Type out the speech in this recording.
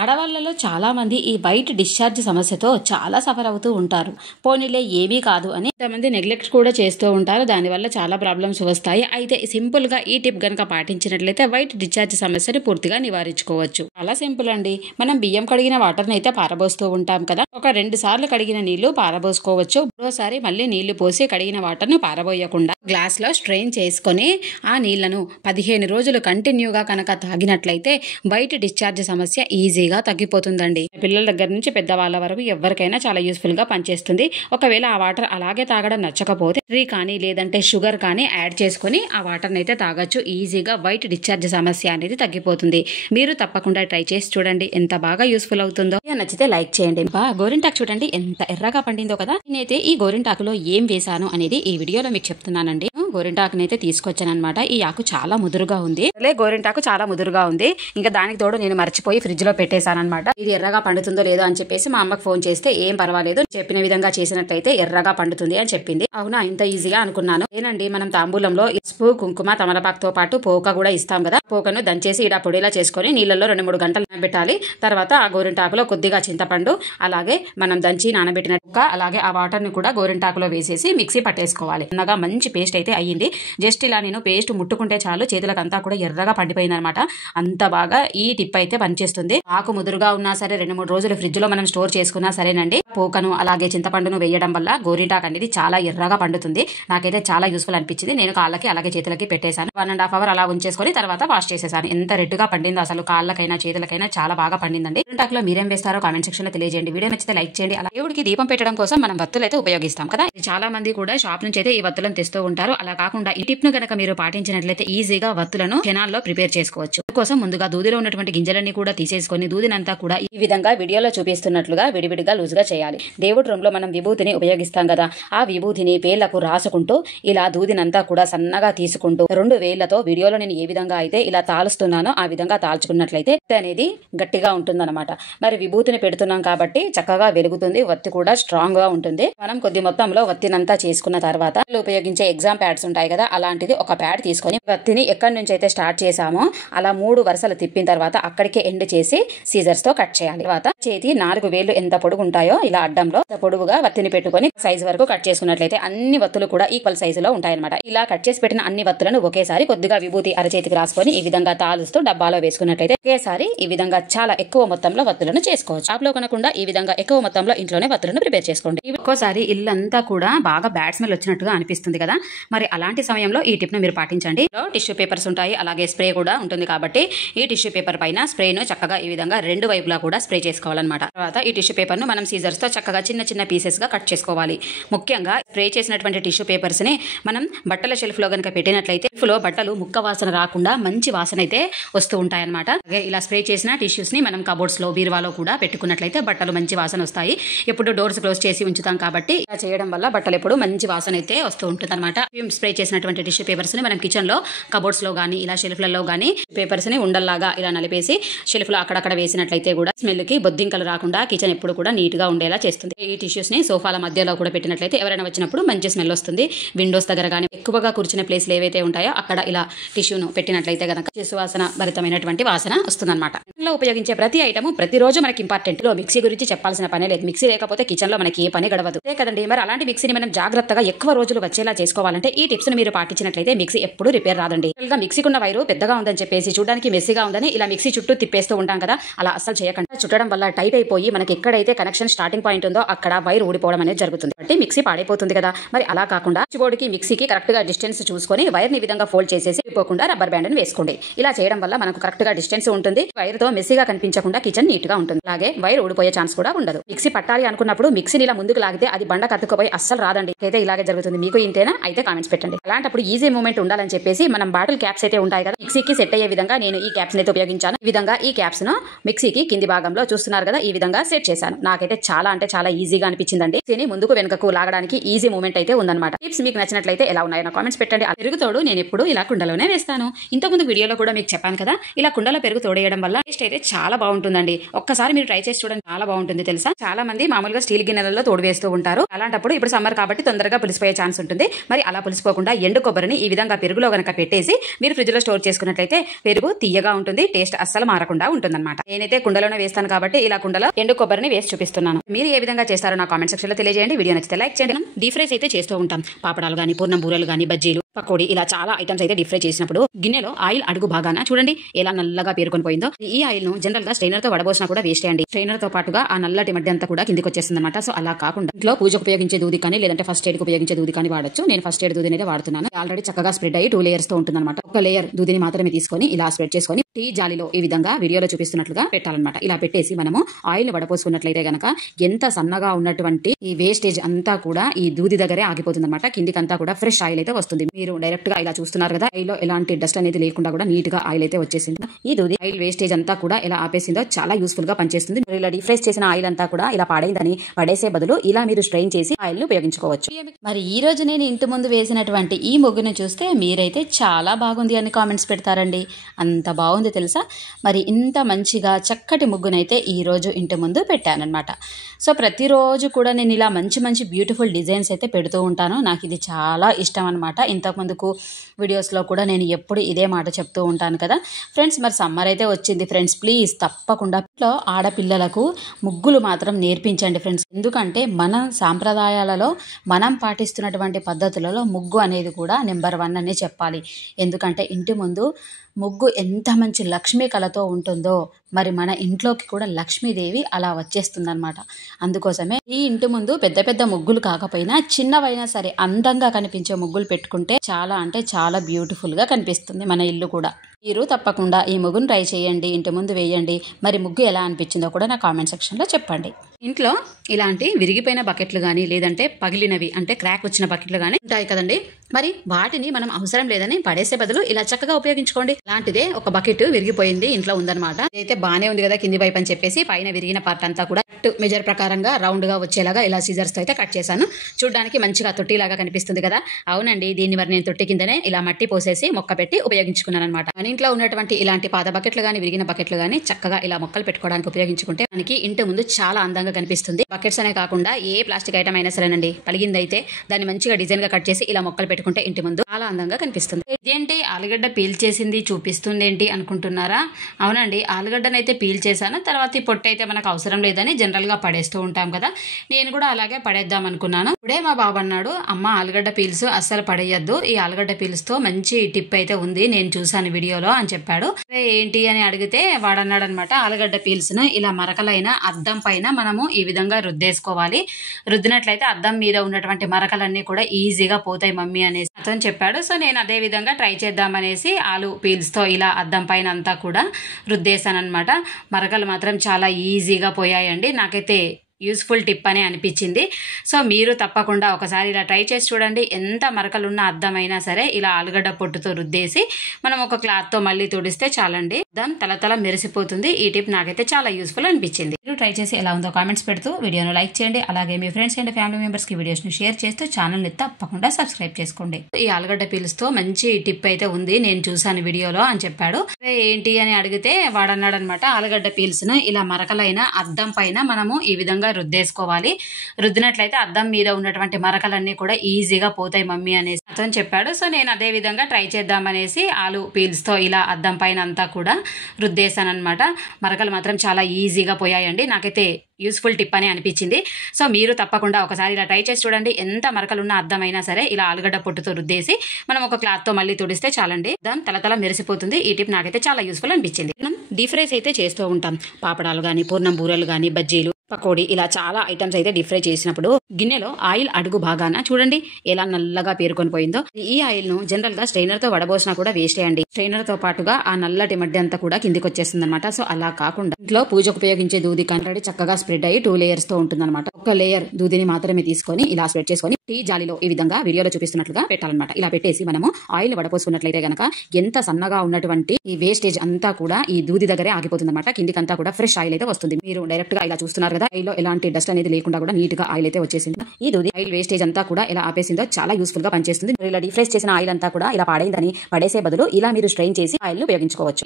ఆడవాళ్లలో చాలా మంది ఈ వైట్ డిశ్చార్జ్ సమస్యతో చాలా సఫర్ అవుతూ ఉంటారు. పోనీలే ఏమీ కాదు అని కొంతమంది నెగ్లెక్ట్ కూడా చేస్తూ ఉంటారు. దానివల్ల చాలా ప్రాబ్లమ్స్ వస్తాయి. అయితే సింపుల్ గా ఈ టిప్ గనక పాటించినట్లయితే వైట్ డిశ్చార్జ్ సమస్యని పూర్తిగా నివారించుకోవచ్చు. చాలా సింపుల్ అండి. మనం బియ్యం కడిగిన వాటర్ని అయితే పారబోస్తూ ఉంటాం కదా, ఒక 2 సార్లు కడిగిన నీళ్లు పారబోసుకోవచ్చు. మరోసారి మళ్ళీ నీళ్లు పోసి కడిగిన వాటర్ను పారబోయకుండా గ్లాస్ లో స్ట్రెయిన్ చేసుకుని ఆ నీళ్లను 15 రోజులు కంటిన్యూగా కనుక తాగినట్లయితే వైట్ డిశ్చార్జ్ సమస్య ఈజీగా తగ్గిపోతుందండి. పిల్లల దగ్గర నుంచి పెద్దవాళ్ళ వరకు ఎవరికైనా చాలా యూస్ఫుల్ గా పనిచేస్తుంది. ఒకవేళ ఆ వాటర్ అలాగే తాగడం నచ్చకపోతే టీ కానీ లేదంటే షుగర్ కానీ యాడ్ చేసుకుని ఆ వాటర్ అయితే తాగొచ్చు. ఈజీగా వైట్ డిశ్చార్జ్ సమస్య అనేది తగ్గిపోతుంది. మీరు తప్పకుండా ట్రై చేసి చూడండి, ఎంత బాగా యూస్ఫుల్ అవుతుందో. నచ్చితే లైక్ చేయండి. గోరింటాకు చూడండి ఎంత ఎర్రగా పండిందో కదా. నేనైతే ఈ గోరింటాకులో ఏం వేసాను అనేది ఈ వీడియోలో మీకు చెప్తున్నానండి. గోరింటాకునైతే తీసుకొచ్చాను అనమాట. ఈ ఆకు చాలా ముదురుగా ఉంది. గోరింటాకు చాలా ముదురుగా ఉంది. ఇంకా దానికి తోడు నేను మర్చిపోయి ఫ్రిడ్జ్ లో పెట్టేశాను అనమాట. ఇది ఎర్రగా పండుతుందో లేదో అని చెప్పేసి మా అమ్మకు ఫోన్ చేస్తే ఏం పర్వాలేదు, చెప్పిన విధంగా చేసినట్లయితే ఎర్రగా పండుతుంది అని చెప్పింది. అవునా, ఇంత ఈజీగా అనుకున్నాను. ఏనండి, మనం తాంబూలంలో పసుపు, కుంకుమ, తమలపాకుతో పాటు పోక కూడా ఇస్తాం కదా. పోకను దంచేసి ఇలా పొడిలా చేసుకుని నీళ్ళల్లో 2-3 గంటలు నానబెట్టాలి. తర్వాత ఆ గోరింటాకులో కొద్దిగా చింతపండు, అలాగే మనం దంచి నానబెట్టిన అలాగే ఆ వాటర్ ని కూడా గోరింటాకులో వేసేసి మిక్సీ పట్టేసుకోవాలి. అన్నగా మంచి పేస్ట్ అయితే అయ్యింది. జస్ట్ ఇలా నేను పేస్ట్ ముట్టుకుంటే చాలు చేతులకు అంతా కూడా ఎర్రగా పండిపోయింది అనమాట. అంత బాగా ఈ టిప్ అయితే పనిచేస్తుంది. ఆకు ముదురుగా ఉన్నా సరే 2-3 రోజులు ఫ్రిడ్జ్ లో మనం స్టోర్ చేసుకున్నా సరేనండి. పోకను అలాగే చింతపండును వేయడం వల్ల గోరింటాకు అనేది చాలా ఎర్రగా పండుతుంది. నాకైతే చాలా యూస్ఫుల్ అనిపించింది. నేను కాళ్ళకి అలాగే చేతులకి పెట్టేశాను. 1.5 అవర్ అలా ఉంచేసుకొని తర్వాత వాష్ చేసేసాను. ఎంత రెడ్గా పండిందో అసలు, కాళ్ళకైనా చేతులకైనా చాలా బాగా పండిందండి. గోరింటాకులో మీరేం వేస్తారో కామెంట్ సెక్షన్ లో తెలియజేయండి. వీడియో నచ్చితే లైక్ చేయండి. అలా దేవుడికి దీపం పెట్టడం కోసం మనం వత్తులు అయితే ఉపయోగిస్తాం కదా. చాలా మంది కూడా షాప్ నుంచి అయితే ఈ వత్తులను తెస్తూ ఉంటారు. అలా కాకుండా ఈ టిప్ ను గనక మీరు పాటించినట్లయితే ఈజీగా వత్తులను క్షణాల్లో ప్రిపేర్ చేసుకోవచ్చు. కోసం ముందుగా దూదిలో ఉన్నటువంటి గింజలన్నీ కూడా తీసేసుకొని దూదినంతా కూడా ఈ విధంగా వీడియోలో చూపిస్తున్నట్లుగా విడివిడిగా లూజుగా చేయాలి. దేవుడి రూమ్ లో మనం విభూతిని ఉపయోగిస్తాం కదా, ఆ విభూతిని వేళ్లకు రాసుకుంటూ ఇలా దూదినంతా కూడా సన్నగా తీసుకుంటూ 2 వేళ్లతో వీడియోలో నేను ఏ విధంగా అయితే ఇలా తాలుస్తున్నానో ఆ విధంగా తాల్చుకున్నట్లయితే అనేది గట్టిగా ఉంటుందన్నమాట. మరి విభూతిని పెడుతున్నాం కాబట్టి చక్కగా వెలుగుతుంది. వత్తి కూడా స్ట్రాంగ్ గా ఉంటుంది. మనం కొద్ది మొత్తంలో వత్తినంతా చేసుకున్న తర్వాత ఉపయోగించే ఎగ్జామ్ ప్యాడ్స్ ఉంటాయి కదా, అలాంటిది ఒక ప్యాడ్ తీసుకొని వత్తిని ఎక్కడి నుంచి అయితే స్టార్ట్ చేసామో అలా 3 వరుసలు తిప్పిన తర్వాత అక్కడికే ఎండ్ చేసి సీజర్స్ తో కట్ చేయాలి. తర్వాత చేతి 4 వేళ్లు ఎంత పొడుగు ఉంటాయో ఇలా అడ్డంలో పొడుగుగా వత్తిని పెట్టుకొని సైజు వరకు కట్ చేసుకున్నట్లయితే అన్ని వత్తులు కూడా ఈక్వల్ సైజులో ఉంటాయన్నమాట. ఇలా కట్ చేసి పెట్టిన అన్ని వత్తులను ఒకేసారి కొద్దిగా విభూతి అరచేతికి రాసుకొని ఈ విధంగా తాలుస్తూ డబ్బాలో వేసుకున్నట్లయితే ఒకేసారి ఈ విధంగా చాలా ఎక్కువ మొత్తంలో వత్తులను చేసుకోవచ్చు. షాప్ లో కొనకుండా ఈ విధంగా ఎక్కువ మొత్తంలో ఇంట్లోనే వత్తులను ప్రిపేర్ చేసుకోండి. ఒక్కోసారి ఇల్లంతా కూడా బాగా బ్యాడ్ స్మెల్ వచ్చినట్టుగా అనిపిస్తుంది కదా, మరి అలాంటి సమయంలో ఈ టిప్ ను మీరు పాటించండి. టిష్యూ పేపర్స్ ఉంటాయి, అలాగే స్ప్రే కూడా ఉంటుంది కాబట్టి ఈ టిష్యూ పేపర్ పైన స్ప్రేను చక్కగా ఈ విధంగా 2 వైపులా కూడా స్ప్రే చేసుకోవాలన్నమాట. తర్వాత ఈ టిష్యూ పేపర్ ను మనం సీజర్స్ తో చక్కగా చిన్న చిన్న పీసెస్ గా కట్ చేసుకోవాలి. ముఖ్యంగా స్ప్రే చేసినటువంటి టిష్యూ పేపర్స్ ని మనం బట్టల షెల్ఫ్ లో కనుక పెట్టినట్లయితే షెల్ఫ్ లో బట్టలు ముక్క వాసన రాకుండా మంచి వాసన అయితే వస్తూ ఉంటాయి అనమాట. ఇలా స్ప్రే చేసిన టిష్యూస్ ని మనం కబోర్డ్స్ లో, బీరువాలో కూడా పెట్టుకున్నట్లయితే బట్టలు మంచి వాసన వస్తాయి. ఎప్పుడు డోర్స్ క్లోజ్ చేసి ఉంచుతాం కాబట్టి ఇలా చేయడం వల్ల బట్టలు ఎప్పుడు మంచి వాసన అయితే వస్తూ ఉంటుంది అనమాట. స్ప్రే చేసినటువంటి టిష్యూ పేపర్స్ ని మనం కిచెన్ లో, కబోర్డ్స్ లో గానీ ఇలా షెల్ఫ్లలో గానీ పేపర్స్ ని ఉండల్లాగా ఇలా నలిపేసి షెల్ఫ్ లో అక్కడక్కడ వేసినట్లయితే కూడా స్మెల్ కి బొద్దింకలు రాకుండా కిచెన్ ఎప్పుడు కూడా నీట్ గా ఉండేలా చేస్తుంది. ఈ టిష్యూస్ ని సోఫాల మధ్యలో కూడా పెట్టినట్లయితే ఎవరైనా వచ్చినప్పుడు మంచి స్మెల్ వస్తుంది. విండోస్ దగ్గర గానీ ఎక్కువగా కూర్చునే ప్లేస్లు ఏవైతే ఉంటాయో అక్కడ ఇలా టిష్యూను పెట్టినట్లయితే కనుక సువాసన భరితమైనటువంటి వాసన వస్తుందన్నమాట. ఇంట్లో ఉపయోగించే ప్రతి ఐటమ్ ప్రతిరోజు మనకి ఇంపార్టెంట్. మిక్సీ గురించి చెప్పాల్సిన పనే లేదు. మిక్సీ లేకపోతే కిచెన్ లో మనకి ఏ పని గడవదు కదండి. మరి అలాంటి మిక్సీని మనం జాగ్రత్తగా ఎక్కువ రోజులు వచ్చేలా చేసుకోవాలంటే ఈ టిప్స్ ని మీరు పాటించినట్లయితే మిక్సీ ఎప్పుడు రిపేర్ రాదండి. మిక్సీకి ఉన్న వైరు పెద్దగా ఉందని చెప్పేసి చూడడానికి మెస్సీగా ఉందని ఇలా మిక్సీ చుట్టూ తిప్పేస్తూ ఉంటాం కదా, అలా అస్సలు చేయకుండా. చుట్టడం వల్ల టైట్ అయిపోయి మనకి ఎక్కడైతే కనెక్షన్ స్టార్టింగ్ పాయింట్ ఉందో అక్కడ వైర్ ఊడిపోవడం అనేది జరుగుతుంది. అంటే మిక్సీ పాడైపోతుంది కదా. మరి అలా కాకుండా బోర్డుకి మిక్సీకి కరెక్ట్ గా డిస్టెన్స్ చూసుకొని వైర్ ని విధంగా ఫోల్డ్ చేసేసి పోకుండా రబ్బర్ బ్యాండ్ ని వేసుకోండి. ఇలా చేయడం వల్ల మనకు కరెక్ట్ గా డిస్టెన్స్ ఉంటుంది. వైర్ తో మెస్సీగా కనిపించకుండా కిచెన్ నీట్ గా ఉంటుంది. అలాగే వైర్ ఊడిపోయే ఛాన్స్ కూడా ఉండదు. మిక్సీ పట్టాలి అనుకున్నప్పుడు మిక్సీని ఇలా ముందుకు లాగితే అది బండ కత్తుకుపోయి అస్సలు రాదండి. అయితే ఇలాగే జరుగుతుంది. మీకు ఇంతేనా? అయితే కామెంట్స్ పెట్టండి. అలాంటప్పుడు ఈజీ మూవ్మెంట్ ఉండాలని చెప్పేసి మనం బాటిల్ క్యాప్స్ అయితే ఉంటాయి కదా, మిక్సీకి సెట్ అయ్యే విధంగా నేను ఈ క్యాప్స్ అయితే ఉపయోగించాను. ఈ విధంగా ఈ క్యాప్స్ ను మిక్సీకి కింది భాగంలో చూస్తున్నారు చూస్తున్నారు కదా, ఈ విధంగా సెట్ చేశాను. నాకైతే చాలా అంటే చాలా ఈజీగా అనిపించిందండి. దీన్ని ముందుకు వెనుకకు లాగడానికి ఈజీ మూమెంట్ అయితే ఉందన్నమాట. టిప్స్ మీకు నచ్చినట్లయితే ఎలా ఉన్నాయో నా కామెంట్స్ పెట్టండి. ఆ పెరుగుతోడు నేను ఎప్పుడు ఇలా కుండలోనే వేస్తాను. ఇంతకుముందు వీడియోలో కూడా మీకు చెప్పాను కదా, ఇలా కుండలో పెరుగు తోడేయడం వల్ల టేస్ట్ అయితే చాలా బాగుంటుందండి. ఒక్కసారి మీరు ట్రై చేసి చూడండి, చాలా బాగుంటుంది తెలుసా. చాలా మంది మామూలుగా స్టీల్ గిన్నెలలో తోడు వేస్తూ ఉంటారు. అలాంటప్పుడు ఇప్పుడు సమ్మర్ కాబట్టి తొందరగా పులిసిపోయే ఛాన్స్ ఉంటుంది. మరి అలా పులిసిపోకుండా ఎండు కొబ్బరిని ఈ విధంగా పెరుగులో గనక పెట్టేసి మీరు ఫ్రిడ్జ్ లో స్టోర్ చేసుకున్నట్లయితే పెరుగు తీయగా ఉంటుంది, టేస్ట్ అస్సలు మారకుండా ఉంటుందన్నమాట. నేనైతే కుండలోనే వేస్తాను కాబట్టి ఇలా కుండలో ఎండు కొబ్బరిని వేసి చూపిస్తున్నాను. మీరు ఏ విధంగా చేస్తారో నా కామెంట్ సెక్షన్ లో తెలియజేయండి. వీడియో నచ్చితే లైక్ చేయండి. డీప్ ఫ్రైస్ అయితే చేస్తూ ఉంటాం. పాపడాలు గానీ, పూర్ణం బూరలు గానీ, బజ్జీలు, పకోడీ, ఇలా చాలా ఐటమ్స్ అయితే డీప్ ఫ్రై చేసినప్పుడు గిన్నెలో ఆయిల్ అడుగు భాగాన చూడండి ఎలా నల్లగా పేరుకొని పోయిందో. ఈ ఆయిల్ ను జనరల్ గా స్ట్రైనర్ తో వడబోసినా కూడా వేస్ట్ చేయండి. స్ట్రైనర్ తో పాటుగా ఆ నల్లటి మధ్య అంతా కూడా కిందికి వచ్చేస్తుంది అనమాట. సో అలా కాకుండా ఇంట్లో పూజకు ఉపయోగించే దూది కానీ లేదంటే ఫస్ట్ ఎయిడ్ కి ఉపయోగించే దూది కానీ వాడచ్చు. నేను ఫస్ట్ ఎయిడ్ దూదిని అయితే వాడుతున్నాను. ఆల్రెడీ చక్కగా స్ప్రెడ్ అయ్యి 2 లేయర్స్ తో ఉంటుంది అనమాట. ఒక లేయర్ దూదిని మాత్రమే తీసుకొని ఇలా స్ప్రెడ్ చేసుకొని టీ జాలిలో ఈ విధంగా వీడియోలో చూపిస్తున్నట్లుగా పెట్టాలన్నమాట. ఇలా పెట్టేసి మనము ఆయిల్ వడపోసుకున్నట్లయితే గనక ఎంత సన్నగా ఉన్నటువంటి ఈ వేస్టేజ్ అంతా కూడా ఈ దూది దగ్గరే ఆగిపోతుంది అనమాట. కిందికంతా కూడా ఫ్రెష్ ఆయిల్ అయితే వస్తుంది. మీరు డైరెక్ట్ గా ఇలా చూస్తున్నారు కదా, ఆయిల్ లో ఎలాంటి డస్ట్ అనేది లేకుండా కూడా నీట్ గా ఆయిల్ అయితే వచ్చేసింది. ఈ దూది ఆయిల్ వేస్టేజ్ అంతా కూడా ఎలా ఆపేసిందో చాలా యూస్ఫుల్ గా పనిచేస్తుంది. మీరు ఇలా డీప్ ఫ్రై చేసిన ఆయిల్ అంతా కూడా ఇలా పాడైందని పడేసే బదులు ఇలా మీరు స్ట్రెయిన్ చేసి ఆయిల్ ను ఉపయోగించుకోవచ్చు. మరి ఈ రోజు నేను ఇంటి ముందు వేసినటువంటి ఈ ముగ్గును చూస్తే మీరైతే చాలా బాగుంది అని కామెంట్స్ పెడతారండి. అంత బాగుంది తెలుసా. మరి ఇంత మంచిగా చక్కటి ముగ్గునైతే ఈ రోజు ఇంటి ముందు పెట్టానన్నమాట. సో ప్రతిరోజు కూడా నేను ఇలా మంచి మంచి బ్యూటిఫుల్ డిజైన్స్ అయితే పెడుతూ ఉంటాను. నాకు ఇది చాలా ఇష్టం అనమాట. ఇంతకు ముందుకు వీడియోస్లో కూడా నేను ఎప్పుడు ఇదే మాట చెప్తూ ఉంటాను కదా ఫ్రెండ్స్. మరి సమ్మర్ అయితే వచ్చింది ఫ్రెండ్స్, ప్లీజ్ తప్పకుండా ఇంట్లో ఆడపిల్లలకు ముగ్గులు మాత్రం నేర్పించండి ఫ్రెండ్స్. ఎందుకంటే మన సాంప్రదాయాలలో మనం పాటిస్తున్నటువంటి పద్ధతులలో ముగ్గు అనేది కూడా నెంబర్ 1 అనే చెప్పాలి. ఎందుకంటే ఇంటి ముందు ముగ్గు ఎంత మంచి లక్ష్మీ కళతో ఉంటుందో మరి మన ఇంట్లోకి కూడా లక్ష్మీదేవి అలా వచ్చేస్తుందన్నమాట. అందుకోసమే ఈ ఇంటి ముందు పెద్ద పెద్ద ముగ్గులు కాకపోయినా చిన్నవైనా సరే అందంగా కనిపించే ముగ్గులు పెట్టుకుంటే చాలా అంటే చాలా బ్యూటిఫుల్ గా కనిపిస్తుంది మన ఇల్లు కూడా. మీరు తప్పకుండా ఈ ముగ్గును ట్రై చేయండి, ఇంటి ముందు వేయండి. మరి ముగ్గు ఎలా అనిపించిందో కూడా నా కామెంట్ సెక్షన్లో చెప్పండి. ఇంట్లో ఇలాంటి విరిగిపోయిన బకెట్లు కానీ లేదంటే పగిలినవి అంటే క్రాక్ వచ్చిన బకెట్లు కానీ ఉంటాయి కదండి. మరి వాటిని మనం అవసరం లేదని పడేసే బదులు ఇలా చక్కగా ఉపయోగించుకోండి. అలాంటిదే ఒక బకెట్ విరిగిపోయింది ఇంట్లో ఉందన్నమాట. అయితే బానే ఉంది కదా కింది వైపు అని చెప్పేసి పైన విరిగిన పార్ట్ అంతా కూడా మెజర్ ప్రకారంగా రౌండ్ గా వచ్చేలాగా ఇలా సీజర్స్ తో అయితే కట్ చేశాను. చూడడానికి మంచిగా తొట్టిలాగా కనిపిస్తుంది కదా. అవునండి, దీన్ని మరి నేను తొట్టి కిందనే ఇలా మట్టి పోసేసి మొక్క పెట్టి ఉపయోగించుకున్నాను అనమాట. మన ఇంట్లో ఉన్నటువంటి ఇలాంటి పాత బకెట్లు గానీ విరిగిన బకెట్లు గానీ చక్కగా ఇలా మొక్కలు పెట్టుకోవడానికి ఉపయోగించుకుంటే మనకి ఇంటి ముందు చాలా అందంగా కనిపిస్తుంది. బకెట్స్ అనే కాకుండా ఏ ప్లాస్టిక్ ఐటమ్ అయినా సరేనండి, పలిగిందైతే దాన్ని మంచిగా డిజైన్ గా కట్ చేసి ఇలా మొక్కలు పెట్టుకుంటే ఇంటి ముందు చాలా అందంగా కనిపిస్తుంది. ఇదేంటి ఆలుగడ్డ పీల్ చేసింది చూపిస్తుంది ఏంటి అనుకుంటున్నారా? అవునండి, ఆలుగడ్డనైతే పీల్ చేశాను. తర్వాత ఈ పొట్టు అయితే మనకు అవసరం లేదని జనరల్ గా పడేస్తూ ఉంటాం కదా, నేను కూడా అలాగే పడేద్దాం అనుకున్నాను. ఇప్పుడే మా బాబు అన్నాడు, అమ్మ ఆలుగడ్డ పీల్స్ అస్సలు పడేయద్దు, ఈ ఆలుగడ్డ పీల్స్ తో మంచి టిప్ అయితే ఉంది, నేను చూసాను వీడియోలో అని చెప్పాడు. ఏంటి అని అడిగితే వాడన్నాడు అనమాట, ఆలుగడ్డ పీల్స్ ను ఇలా మరకలైన అద్దం పైన మనము ఈ విధంగా రుద్దేసుకోవాలి. రుద్దినట్లయితే అద్దం మీద ఉన్నటువంటి మరకలన్నీ కూడా ఈజీగా పోతాయి మమ్మీ అనేసి అతను చెప్పాడు. సో నేను అదే విధంగా ట్రై చేద్దామనేసి ఆలు పీల్స్ తో ఇలా అద్దం పైన అంతా కూడా రుద్దేశాను అనమాట. మరకలు మాత్రం చాలా ఈజీగా పోయాయండి. నాకైతే యూస్ఫుల్ టిప్ అని అనిపించింది. సో మీరు తప్పకుండా ఒకసారి ఇలా ట్రై చేసి చూడండి. ఎంత మరకలున్న అద్దమైనా సరే ఇలా ఆలుగడ్డ పొట్టుతో రుద్దేసి మనం ఒక క్లాత్తో మళ్ళీ తుడిస్తే చాలండి, అద్దం తల మెరిసిపోతుంది. ఈ టిప్ నాకైతే చాలా యూస్ఫుల్ అనిపించింది. మీరు ట్రై చేసి ఎలా ఉందో కామెంట్స్ పెడుతూ వీడియోను లైక్ చేయండి. అలాగే మీ ఫ్రెండ్స్ అండ్ ఫ్యామిలీ మెంబర్స్ కి వీడియోస్ ను షేర్ చేస్తూ ఛానల్ ని తప్పకుండా సబ్స్క్రైబ్ చేసుకోండి. ఈ ఆలుగడ్డ పీల్స్ తో మంచి టిప్ అయితే ఉంది, నేను చూసాను వీడియోలో అని చెప్పాడు. ఏంటి అని అడిగితే వాడన్నాడు అనమాట, ఆలుగడ్డ పీల్స్ ను ఇలా మరకలైన అద్దం పైన మనము ఈ విధంగా రుద్దేసుకోవాలి. రుద్దినట్లయితే అద్దం మీద ఉన్నటువంటి మరకలన్నీ కూడా ఈజీగా పోతాయి మమ్మీ అనేసి అతను చెప్పాడు. సో నేను అదే విధంగా ట్రై చేద్దామనేసి ఆలు పీల్స్ తో ఇలా అద్దం పైన అంతా కూడా రుద్దేశాను అనమాట. మరకలు మాత్రం చాలా ఈజీగా పోయాయండి. నాకైతే యూస్ఫుల్ టిప్ అని అనిపించింది. సో మీరు తప్పకుండా ఒకసారి ఇలా ట్రై చేసి చూడండి. ఎంత మరకలున్న అద్దమైనా సరే ఇలా ఆలుగడ్డ పొట్టుతో రుద్దేసి మనం ఒక క్లాత్ తో మళ్ళీ తుడిస్తే చాలండి, అద్దం తల మెరిసిపోతుంది. ఈ టిప్ నాకైతే చాలా యూస్ఫుల్ అనిపించింది. మనం డీప్ ఫ్రైస్ అయితే చేస్తూ ఉంటాం. పాపడాలు గానీ, పూర్ణం బూరలు గానీ, బజ్జీలు, పకోడీ, ఇలా చాలా ఐటమ్స్ అయితే డీప్ ఫ్రై చేసినప్పుడు గిన్నెలో ఆయిల్ అడుగు భాగాన చూడండి ఎలా నల్లగా పేరుకొని పోయిందో. ఈ ఆయిల్ ను జనరల్ గా స్ట్రైనర్ తో వడబోసినా కూడా వేస్ట్ చేయండి. స్ట్రైనర్ తో పాటుగా ఆ నల్లటి మడ్డి అంతా కూడా కిందికి వచ్చేస్తుంది అనమాట. సో అలా కాకుండా ఇంట్లో పూజకు ఉపయోగించే దూది కంటే చక్కగా స్ప్రెడ్ అయ్యి 2 లేయర్స్ తో ఉంటుంది అనమాట. ఒక లేయర్ దూదిని మాత్రమే తీసుకొని ఇలా స్ప్రెడ్ చేసుకొని టీ జాలిలో ఈ విధంగా వీడియోలో చూపిస్తున్నట్లుగా పెట్టాలన్నమాట. ఇలా పెట్టేసి మనము ఆయిల్ వడపోసుకున్నట్లయితే గనక ఎంత సన్నగా ఉన్నటువంటి ఈ వేస్టేజ్ అంతా కూడా ఈ దూది దగ్గరే ఆగిపోతుంది అనమాట. కిందికంతా కూడా ఫ్రెష్ ఆయిల్ అయితే వస్తుంది. మీరు డైరెక్ట్ గా ఇలా చూస్తున్నారు కదా, ఆయిల్ లో ఎలాంటి డస్ట్ అనేది లేకుండా కూడా నీట్ గా ఆయిల్ అయితే వచ్చేసింది. ఈ దూది ఆయిల్ వేస్టేజ్ అంతా కూడా ఇలా ఆపేసిందో చాలా యూస్ఫుల్ గా పనిచేస్తుంది. ఇలా డీప్ ఫ్రై చేసిన ఆయిల్ అంతా కూడా ఇలా పాడైందని పడేసే బదులు ఇలా మీరు స్ట్రెయిన్ చేసి ఆయిల్ ను ఉపయోగించుకోవచ్చు.